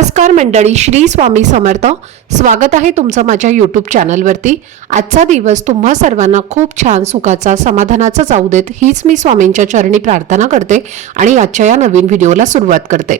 नमस्कार मंडळी, श्री स्वामी समर्थ. स्वागत आहे तुमचं माझ्या यूट्यूब चॅनलवरती. आजचा दिवस तुम्हा सर्वांना खूप छान सुखाचा समाधानाचा जाऊ देत हीच मी स्वामींच्या चरणी प्रार्थना करते आणि आजच्या या नवीन व्हिडिओला सुरुवात करते.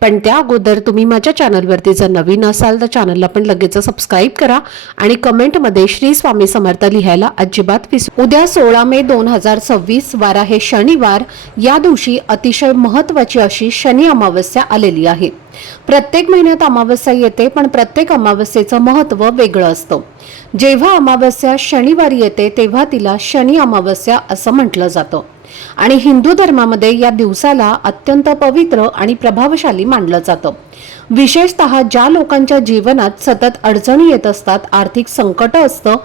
पण त्या अगोदर तुम्ही माझ्या चॅनलवरती जर नवीन असाल तर चॅनलला पण लगेच सबस्क्राईब करा आणि कमेंटमध्ये श्री स्वामी समर्थ लिहायला अजिबात विसरू. उद्या 16 मे 2026 वार आहे शनिवार. या दिवशी अतिशय महत्त्वाची अशी शनी अमावस्या आलेली आहे. प्रत्येक महिन्यात अमावस्या येते, पण प्रत्येक अमावस्येचं महत्त्व वेगळं असतं. जेव्हा अमावस्या शनिवारी येते तेव्हा तिला शनी अमावस्या असं म्हटलं जातं आणि हिंदू धर्मामध्ये या दिवसाला अत्यंत पवित्र आणि प्रभावशाली मानलं जातं. विशेषतः ज्या लोकांच्या जीवनात सतत अडचणी येत असतात, आर्थिक संकट असतं,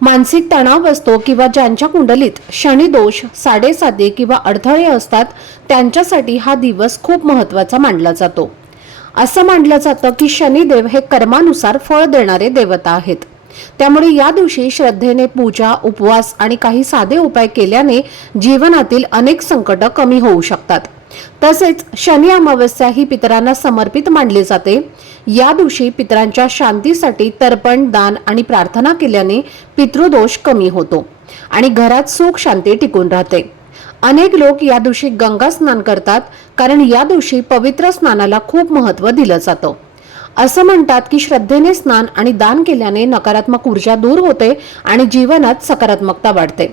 मानसिक तणाव असतो किंवा ज्यांच्या कुंडलीत शनी दोष, साडेसाती किंवा अडथळे असतात त्यांच्यासाठी हा दिवस खूप महत्त्वाचा मानला जातो. असं मानलं जातं की शनिदेव हे कर्मानुसार फळ देणारे देवता आहेत. त्यामुळे या दिवशी श्रद्धेने पूजा, उपवास आणि काही साधे उपाय केल्याने जीवनातील अनेक संकट कमी होऊ शकतात. तसेच शनी अमावस्या ही पितरांना समर्पित मानली जाते. या दिवशी पितरांच्या शांतीसाठी तर्पण, दान आणि प्रार्थना केल्याने पितृदोष कमी होतो आणि घरात सुख शांती टिकून राहते. अनेक लोक या दिवशी गंगा स्नान करतात, कारण या दिवशी पवित्र स्नानाला खूप महत्त्व दिलं जातं. असं म्हणतात की श्रद्धेने स्नान आणि दान केल्याने नकारात्मक ऊर्जा दूर होते आणि जीवनात सकारात्मकता वाढते.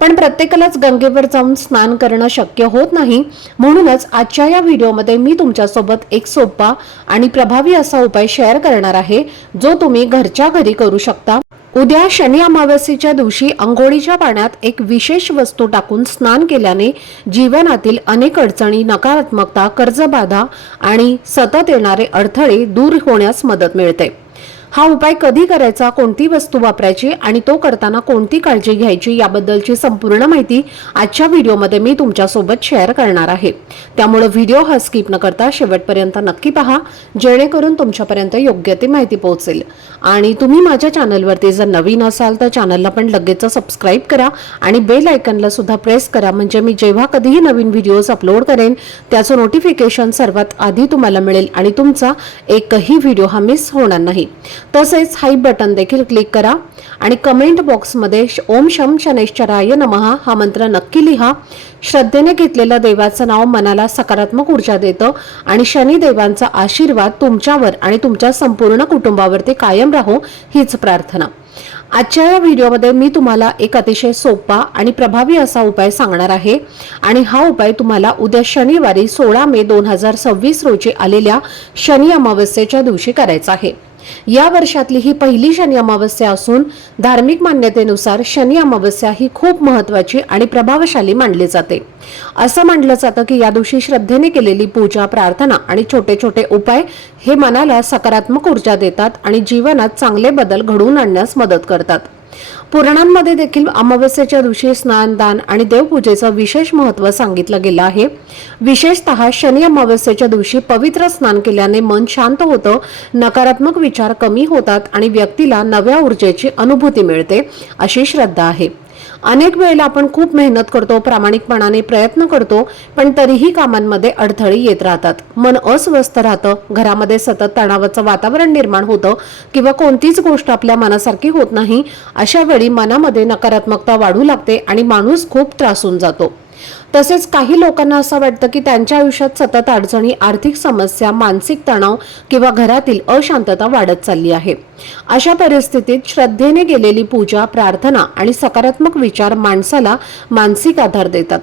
पण प्रत्येकालाच गंगेवर जाऊन स्नान करणं शक्य होत नाही. म्हणूनच आजच्या या व्हिडिओमध्ये मी तुमच्यासोबत एक सोपा आणि प्रभावी असा उपाय शेअर करणार आहे, जो तुम्ही घरच्या घरी करू शकता. उद्या शनी अमावस्येच्या दिवशी अंघोळीच्या पाण्यात एक विशेष वस्तू टाकून स्नान केल्याने जीवनातील अनेक अडचणी, नकारात्मकता, कर्जबाधा आणि सतत येणारे अडथळे दूर होण्यास मदत मिळते. हा उपाय कधी करायचा, कोणती वस्तू वापरायची आणि तो करताना कोणती काळजी घ्यायची याबद्दलची संपूर्ण माहिती आजच्या व्हिडिओमध्ये मी तुमच्यासोबत शेअर करणार आहे. त्यामुळे व्हिडिओ हा स्किप न करता शेवटपर्यंत नक्की पहा, जेणेकरून तुमच्यापर्यंत योग्य ती माहिती पोहोचेल. आणि तुम्ही माझ्या चॅनलवरती जर नवीन असाल तर चॅनलला पण लगेच सबस्क्राईब करा आणि बेल आयकॉनला सुद्धा प्रेस करा, म्हणजे मी जेव्हा कधीही नवीन व्हिडिओज अपलोड करेन त्याचं नोटिफिकेशन सर्वात आधी तुम्हाला मिळेल आणि तुमचा एकही व्हिडिओ हा मिस होणार नाही. तसेच हाई बटन देखील क्लिक करा आणि कमेंट बॉक्समध्ये ओम शम शनैश्चराय नमः हा मंत्र नक्की लिहा. श्रद्धेने घेतलेलं देवाचं नाव मनाला सकारात्मक ऊर्जा देतं आणि शनिदेवांचा आशीर्वाद तुमच्यावर आणि तुमच्या संपूर्ण कुटुंबावरती कायम राहो हीच प्रार्थना. आजच्या या व्हिडिओमध्ये मी तुम्हाला एक अतिशय सोपा आणि प्रभावी असा उपाय सांगणार आहे आणि हा उपाय तुम्हाला उद्या शनिवारी 16 मे 2026 रोजी आलेल्या शनी अमावस्येच्या दिवशी करायचा आहे. या वर्षातली ही पहिली शनी अमावस्या असून धार्मिक मान्यतेनुसार शनी अमावस्या ही खूप महत्त्वाची आणि प्रभावशाली मानली जाते. असं मानलं जातं की या दिवशी श्रद्धेने केलेली पूजा, प्रार्थना आणि छोटे छोटे उपाय हे मनाला सकारात्मक ऊर्जा देतात आणि जीवनात चांगले बदल घडवून आणण्यास मदत करतात. पुराणांमध्ये देखील अमावस्येच्या दिवशी स्नान, दान आणि देवपूजेचं विशेष महत्त्व सांगितलं गेलं आहे. विशेषतः शनी अमावस्येच्या दिवशी पवित्र स्नान केल्याने मन शांत होतं, नकारात्मक विचार कमी होतात आणि व्यक्तीला नव्या ऊर्जेची अनुभूती मिळते अशी श्रद्धा आहे. अनेक वेळेला आपण खूप मेहनत करतो, प्रामाणिकपणाने प्रयत्न करतो, पण तरीही कामांमध्ये अडथळे येत राहतात. मन अस्वस्थ राहतं, घरामध्ये सतत तणावाचं वातावरण निर्माण होतं किंवा कोणतीच गोष्ट आपल्या मनासारखी होत नाही. अशा वेळी मनामध्ये नकारात्मकता वाढू लागते आणि माणूस खूप त्रासून जातो. तसेच काही लोकांना असं वाटतं की त्यांच्या आयुष्यात सतत अडचणी, आर्थिक समस्या, मानसिक तणाव किंवा घरातील अशांतता वाढत चालली आहे. अशा परिस्थितीत श्रद्धेने केलेली पूजा, प्रार्थना आणि सकारात्मक विचार माणसाला मानसिक आधार देतात.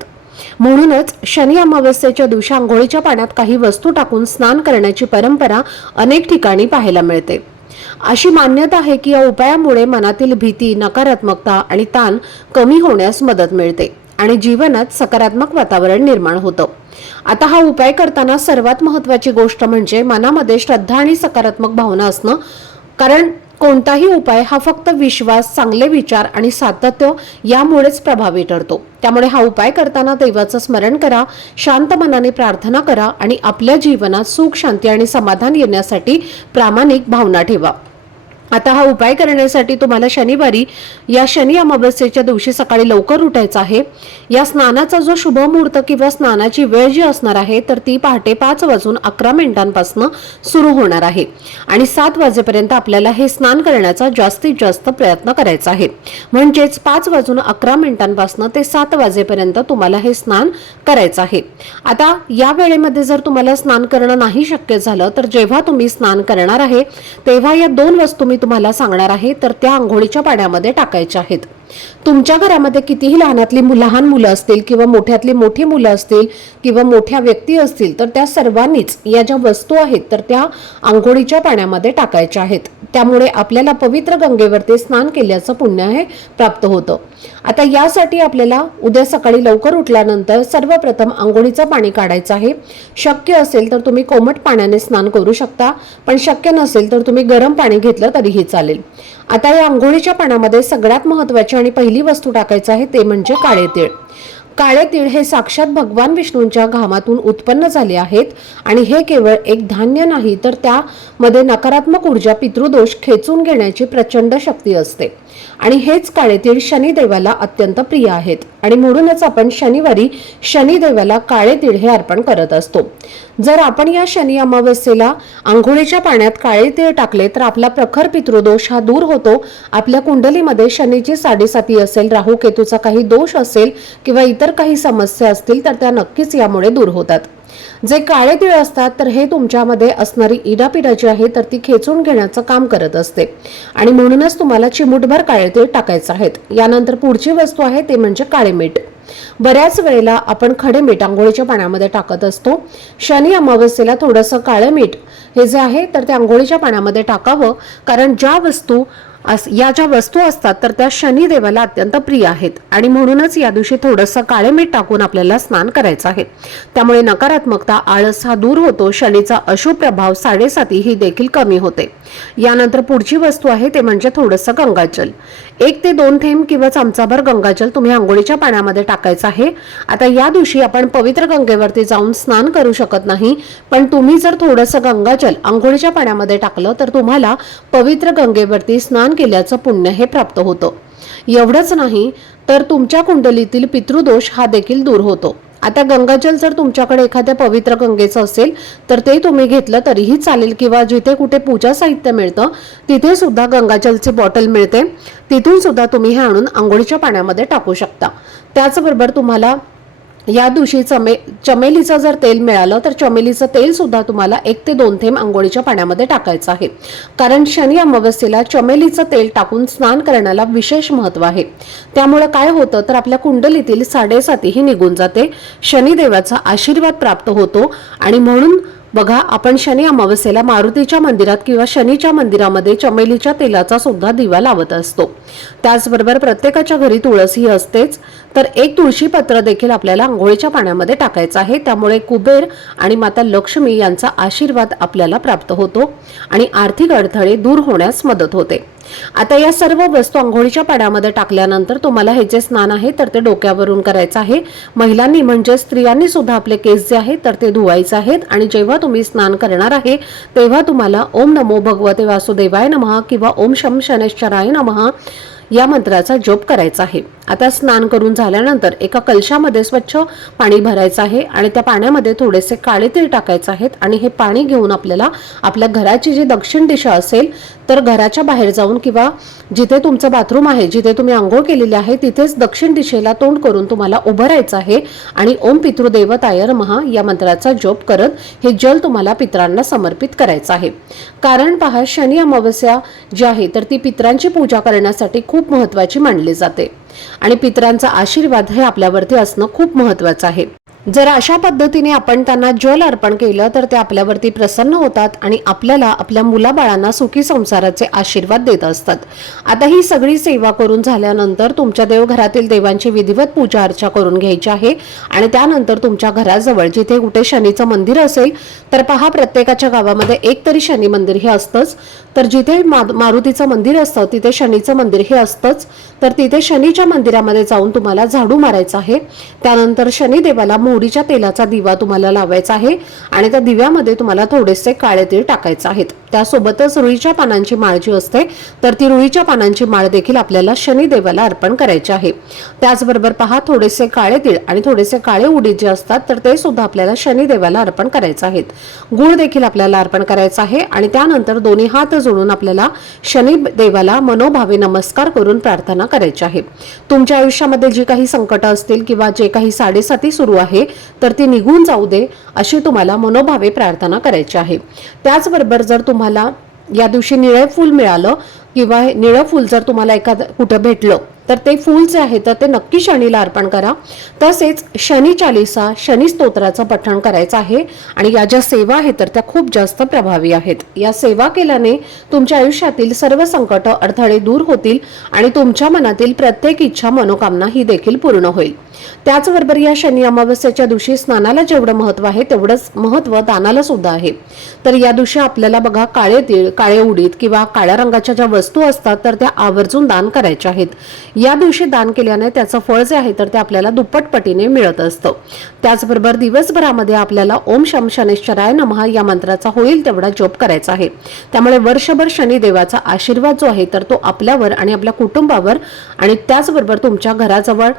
म्हणूनच शनी अमावस्येच्या दिवशी अंघोळीच्या पाण्यात काही वस्तू टाकून स्नान करण्याची परंपरा अनेक ठिकाणी पाहायला मिळते. अशी मान्यता आहे की या उपायामुळे मनातील भीती, नकारात्मकता आणि ताण कमी होण्यास मदत मिळते आणि जीवनात सकारात्मक वातावरण निर्माण होतं. आता हा उपाय करताना सर्वात महत्त्वाची गोष्ट म्हणजे मनामध्ये श्रद्धा आणि सकारात्मक भावना असणं, कारण कोणताही उपाय हा फक्त विश्वास, चांगले विचार आणि सातत्य यामुळेच प्रभावी ठरतो. त्यामुळे हा उपाय करताना देवाचं स्मरण करा, शांत मनाने प्रार्थना करा आणि आपल्या जीवनात सुख, शांती आणि समाधान येण्यासाठी प्रामाणिक भावना ठेवा. आता हा उपाय करण्यासाठी तुम्हाला शनिवारी या शनी अमावस्येच्या दिवशी सकाळी लवकर उठायचं आहे। या स्नानाचा जो शुभ मुहूर्त किंवा स्नानाची वेळ जी असणार आहे तर ती पहाटे 5:11 सुरू होणार आहे आणि 7 वाजेपर्यंत आपल्याला हे स्नान करण्याचा जास्तीत जास्त प्रयत्न करायचा आहे। म्हणजेच 5:11 ते 7 वाजेपर्यंत तुम्हाला हे स्नान करायचं आहे। आता या वेळेमध्ये जर तुम्हाला स्नान करणं नाही शक्य झालं तर जेव्हा तुम्ही स्नान करणार आहे तेव्हा या 2 वस्तू मी तुम्हाला सांगणार आहे तर त्या अंघोळीच्या पाण्यामध्ये टाकायच्या आहेत। तुमच्या घरामध्ये कितीही लहान मुलं असतील किंवा मोठ्यातली मोठी मुलं असतील किंवा मोठ्या व्यक्ती असतील तर त्या सर्वांनीच या ज्या वस्तू आहेत तर त्या अंघोळीच्या पाण्यामध्ये टाकायच्या आहेत। त्यामुळे आपल्याला पवित्र गंगेवरती स्नान केल्याचं पुण्य हे प्राप्त होतं। आता यासाठी आपल्याला उद्या सकाळी लवकर उठल्यानंतर सर्वप्रथम अंघोळीचं पाणी काढायचं आहे। शक्य असेल तर तुम्ही कोमट पाण्याने स्नान करू शकता, पण शक्य नसेल तर तुम्ही गरम पाणी घेतलं तरीही चालेल। आता या अंघोळीच्या पाण्यामध्ये सगळ्यात महत्त्वाची आणि पहिली वस्तू टाकायची आहे ते म्हणजे काळे तीळ। काळे तीळ हे साक्षात भगवान विष्णूंच्या घामातून उत्पन्न झाले आहेत आणि हे केवळ एक धान्य नाही तर त्यामध्ये नकारात्मक ऊर्जा, पितृदोष खेचून घेण्याची प्रचंड शक्ती असते आणि हेच काळे तीळ शनिदेवाला अत्यंत प्रिय आहेत आणि म्हणूनच आपण शनिवारी शनिदेवाला काळे तीळ हे अर्पण करत असतो। जर आपण या शनी अमावस्येला अंघोळीच्या पाण्यात काळे तीळ टाकले तर आपला प्रखर पितृदोष हा दूर होतो। आपल्या कुंडलीमध्ये शनीची साडेसाती असेल, राहू केतूचा काही दोष असेल किंवा इतर काही समस्या असतील तर त्या नक्कीच यामुळे दूर होतात। जे काळे तीळ असतात तर हे तुमच्यामध्ये असणारी इडापिडा जी आहे तर ती खेचून घेण्याचं काम करत असते आणि म्हणूनच तुम्हाला चिमूटभर काळे तीळ टाकायचे आहेत। यानंतर पुढची वस्तू आहे ते म्हणजे काळे मीठ। बऱ्याच वेळेला आपण खडे मीठ अंघोळीच्या पाण्यामध्ये टाकत असतो। शनी अमावस्येला थोडंसं काळे मीठ हे जे आहे तर ते अंघोळीच्या पाण्यामध्ये टाकावं, कारण ज्या वस्तू असतात तर त्या शनिदेवाला अत्यंत प्रिय आहेत आणि म्हणूनच या दिवशी थोडंसं काळे मीठ टाकून आपल्याला स्नान करायचं आहे। त्यामुळे नकारात्मकता, आळस हा दूर होतो, शनीचा अशुभ प्रभाव, साडेसाती ही देखील कमी होते। यानंतर पुढची वस्तू आहे ते म्हणजे थोडंसं गंगाजल। 1 ते 2 थेंब किंवा चमचाभर गंगाजल तुम्ही अंघोळीच्या पाण्यामध्ये टाकायचं आहे। आता या दिवशी आपण पवित्र गंगेवरती जाऊन स्नान करू शकत नाही, पण तुम्ही जर थोडंसं गंगाजल अंघोळीच्या पाण्यामध्ये टाकलं तर तुम्हाला पवित्र गंगेवरती स्नान केल्याचं पुण्य हे प्राप्त होतं। एवढंच नाही तर तुमच्या कुंडलीतील पितृदोष हा देखील दूर होतो। आता गंगाजल जर तुमच्याकडे एखाद्या पवित्र गंगेचं असेल तर ते तुम्ही घेतलं तरीही चालेल किंवा जिथे कुठे पूजा साहित्य मिळतं तिथे सुद्धा गंगाजलची बॉटल मिळते, तिथून सुद्धा तुम्ही हे आणून अंघोळीच्या पाण्यामध्ये टाकू शकता। त्याचबरोबर तुम्हाला या दिवशी चमेलीचं जर तेल मिळालं तर चमेलीचं तेल सुद्धा तुम्हाला 1 ते 2 थेंब अंघोळीच्या पाण्यामध्ये टाकायचं आहे, कारण शनी अमावस्येला चमेलीचं तेल टाकून स्नान करण्याला विशेष महत्त्व आहे। त्यामुळे काय होतं तर आपल्या कुंडलीतील साडेसाती ही निघून जाते, शनिदेवाचा आशीर्वाद प्राप्त होतो आणि म्हणून बघा आपण शनी अमावस्येला मारुतीच्या मंदिरात किंवा शनीच्या मंदिरामध्ये चमेलीच्या तेलाचा सुद्धा दिवा लावत असतो। त्याचबरोबर प्रत्येकाच्या घरी तुळस ही असतेच, तर 1 तुळशी पत्र देखील आपल्याला अंघोळीच्या पाण्यामध्ये टाकायचं आहे। त्यामुळे कुबेर आणि माता लक्ष्मी यांचा आशीर्वाद आपल्याला प्राप्त होतो आणि आर्थिक अडथळे दूर होण्यास मदत होते। आता या सर्व वस्तू अंघोळीच्या पाण्यामध्ये टाकल्यानंतर तुम्हाला हे जे स्नान आहे तर ते डोक्यावरून करायचं आहे। महिलांनी म्हणजे स्त्रियांनी सुद्धा आपले केस जे आहेत तर ते धुवायचे आहेत आणि जेव्हा तुम्ही स्नान करणार आहे तेव्हा तुम्हाला ओम नमो भगवते वासुदेवाय नमः किंवा ओम शम शनैश्चराय नमः या मंत्राचा जप करायचा आहे। आता स्नान करून झाल्यानंतर एका कलशामध्ये स्वच्छ पाणी भरायचं आहे आणि त्या पाण्यामध्ये थोडेसे काळे तीळ टाकायचे आहेत आणि हे पाणी घेऊन आपल्याला आपल्या घराची जी दक्षिण दिशा असेल तर घराच्या बाहेर जाऊन किंवा जिथे तुमचं बाथरूम आहे, जिथे तुम्ही अंघोळ केलेली आहे तिथेच दक्षिण दिशेला तोंड करून तुम्हाला उभं राहायचं आहे आणि ओम पितृदेवताय नमः या मंत्राचा जप करत हे जल तुम्हाला पितरांना समर्पित करायचं आहे। कारण पहा, शनी अमावस्या जी आहे तर ती पितरांची पूजा करण्यासाठी खूप महत्त्वाची मानली जाते आणि पितरांचा आशीर्वाद हे आपल्यावरती असणं खूप महत्त्वाचं आहे। जर अशा पद्धतीने आपण त्यांना जल अर्पण केलं तर ते आपल्यावरती प्रसन्न होतात आणि आपल्याला आपल्या मुलाबाळांना सुखी संसाराचे आशीर्वाद देत असतात। आता ही सगळी सेवा करून झाल्यानंतर तुमच्या देवघरातील देवांची विधिवत पूजा अर्चा करून घ्यायची आहे आणि त्यानंतर तुमच्या घराजवळ जिथे कुठे शनीचं मंदिर असेल तर पहा, प्रत्येकाच्या गावामध्ये एक तरी शनी मंदिर हे असतंच, तर जिथे मारुतीचं मंदिर असतं तिथे शनीचं मंदिर हे असतंच, तर तिथे शनीच्या मंदिरामध्ये जाऊन तुम्हाला झाडू मारायचा आहे। त्यानंतर शनिदेवाला मोहरीच्या तेलाचा दिवा तुम्हाला लावायचा आहे आणि त्या दिव्यामध्ये तुम्हाला थोडेसे काळे तीळ टाकायचे आहेत. त्यासोबतच रुईच्या पानांची माळ जी असते तर ती रुईच्या पानांची माळ देखील आपल्याला शनिदेवाला अर्पण करायची आहे. त्याचबरोबर पहा, थोडेसे काळे तीळ आणि थोडेसे काळे उडीद जे असतात तर ते सुद्धा आपल्याला शनिदेवाला अर्पण करायचे आहेत. गुळ देखील आपल्याला अर्पण करायचा आहे आणि त्यानंतर दोन्ही हात जोडून आपल्याला शनिदेवाला मनोभावे नमस्कार करून प्रार्थना करायची आहे. तुमच्या आयुष्यामध्ये जी काही संकट असतील किंवा जे काही साडेसाती सुरू आहे तर ती निघून जाऊ दे अशी तुम्हाला मनोभावे प्रार्थना करायची आहे. त्याचबरोबर जर तुम्हाला या दिवशी निळे फूल मिळालं किंवा निळं फूल जर तुम्हाला कुठं भेटलं तर ते फूल जे आहे तर ते नक्की शनीला अर्पण करा. तसेच शनी चालीसा, शनी स्तोत्राचं पठण करायचं आहे आणि या ज्या सेवा आहेत तर त्या खूप जास्त प्रभावी आहेत. या सेवा केल्याने तुमच्या आयुष्यातील सर्व संकट, अडथळे दूर होतील आणि तुमच्या मनातील प्रत्येक इच्छा, मनोकामना ही देखील पूर्ण होईल. त्याचबरोबर या शनी अमावस्येच्या दिवशी स्नानाला जेवढं महत्व आहे तेवढंच महत्व दानाला सुद्धा आहे. तर या दिवशी आपल्याला बघा, काळे तीळ, काळे उडीद किंवा काळ्या रंगाच्या ज्या वस्तू असतात तर त्या आवर्जून दान करायच्या आहेत. या दिवशी दान केल्याने त्याचं फळ जे आहे तर ते आपल्याला दुप्पटपटीने मिळत असतं. त्याचबरोबर दिवसभरामध्ये आपल्याला ओम शम शनेश्वराय नमः या मंत्राचा होईल तेवढा जप करायचा आहे. त्यामुळे वर्षभर शनिदेवाचा आशीर्वाद जो आहे तर तो आपल्यावर आणि आपल्या कुटुंबावर आणि त्याचबरोबर तुमच्या घराजवळ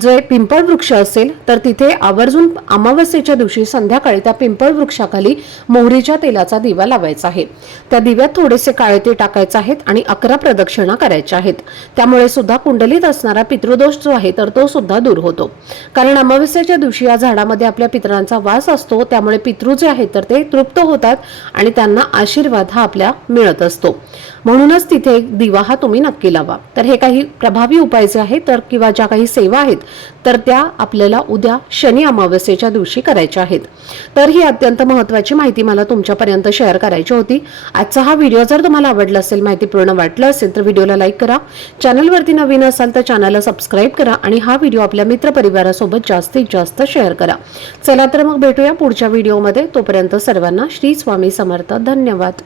जे पिंपळ वृक्ष असेल तर तिथे आवर्जून अमावस्येच्या दिवशी संध्याकाळी त्या पिंपळ वृक्षाखाली मोहरीच्या तेलाचा दिवा लावायचा आहे. त्या दिव्यात थोडेसे काळे तीळ टाकायचे आहेत आणि 11 प्रदक्षिणा करायच्या आहेत. त्यामुळे सुद्धा कुंडलीत असणारा पितृदोष जो आहे तर तो सुद्धा दूर होतो. कारण अमावस्येच्या दिवशी या झाडामध्ये आपल्या पितरांचा वास असतो. त्यामुळे पितृ जे आहेत तर ते तृप्त होतात आणि त्यांना आशीर्वाद हा आपल्या मिळत असतो. म्हणूनच तिथे एक दिवा हा तुम्ही नक्की लावा. तर हे काही प्रभावी उपाय जे आहेत तर किंवा ज्या काही सेवा आहेत तर त्या आपल्याला उद्या शनी अमावस्येच्या दिवशी करायच्या आहेत. तर ही अत्यंत महत्त्वाची माहिती मला तुमच्यापर्यंत शेअर करायची होती. आजचा हा व्हिडिओ जर तुम्हाला आवडला असेल, माहितीपूर्ण वाटलं असेल तर व्हिडिओला लाईक करा. चॅनलवरती नवीन असाल तर चॅनलला सबस्क्राईब करा आणि हा व्हिडिओ आपल्या मित्रपरिवारासोबत जास्तीत जास्त शेअर करा. चला तर मग भेटूया पुढच्या व्हिडिओमध्ये. तोपर्यंत सर्वांना श्री स्वामी समर्थ. धन्यवाद.